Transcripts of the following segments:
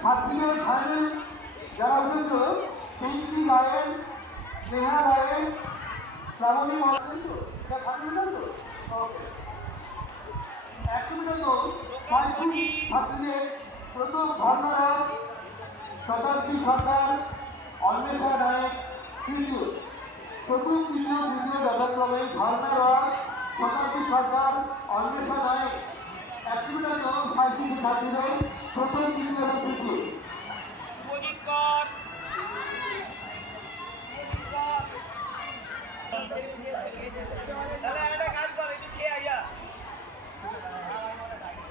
ছাত্রীদের ফাইনাল যারা প্রথম ধর্মরা শতাব্দী সরকার অন্বেষা নায়ক তৃতীয় চতুর্থ তৃতীয় তৃতীয় যথাক্রমে ধর্মরা শতাব্দী সরকার অন্বেষা নায়ক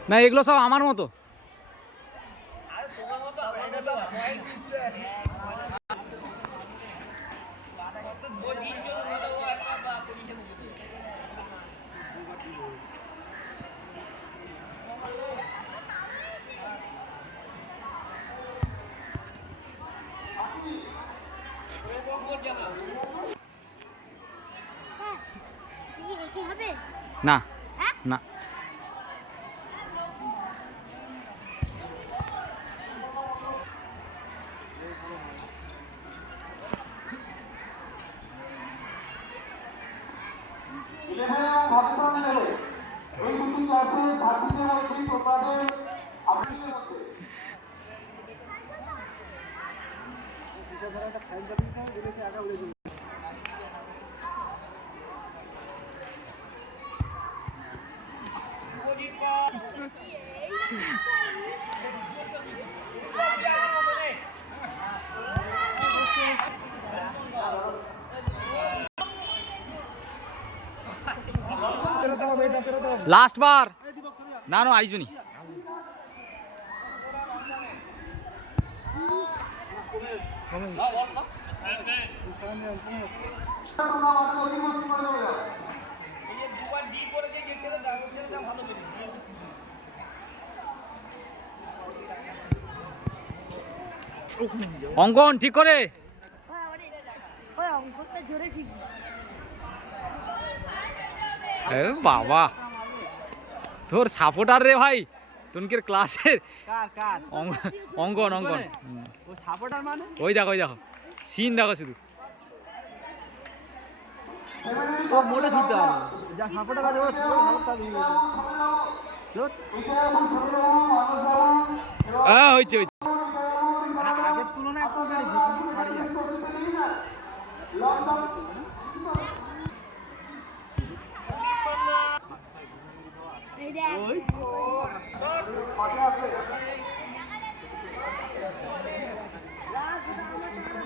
না এগুলো সব আমার মতো। হবে না হ্যাঁ না ইলেভেন এবং ভবিষ্যৎ লেভেল লাস্ট বার না না দেবে অঙ্কন ঠিক করে। ওই জোরে ঠিক। বাবা। তোর সাপোর্টার রে ভাই তোনকের ক্লাসের অঙ্কন অঙ্কন ওই দেখো ওই দেখো। সিন দেখো শুধু। ও মোটে লাস্ট